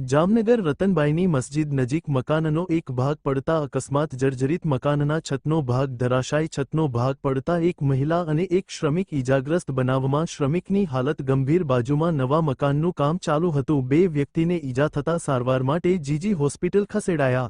જામનગર રતનબાઈની મસ્જિદ નજીક મકાનનો એક ભાગ પડતા અકસ્માત જર્જરિત મકાનના છતનો ભાગ ધરાશાયી છતનો ભાગ પડતા એક મહિલા અને એક શ્રમિક ઈજાગ્રસ્ત બનાવમાં શ્રમિકની હાલત ગંભીર બાજુમાં નવા મકાનનું કામ ચાલુ હતું બે વ્યક્તિને ઈજા થતા સારવાર માટે જીજી હોસ્પિટલ ખસેડાયા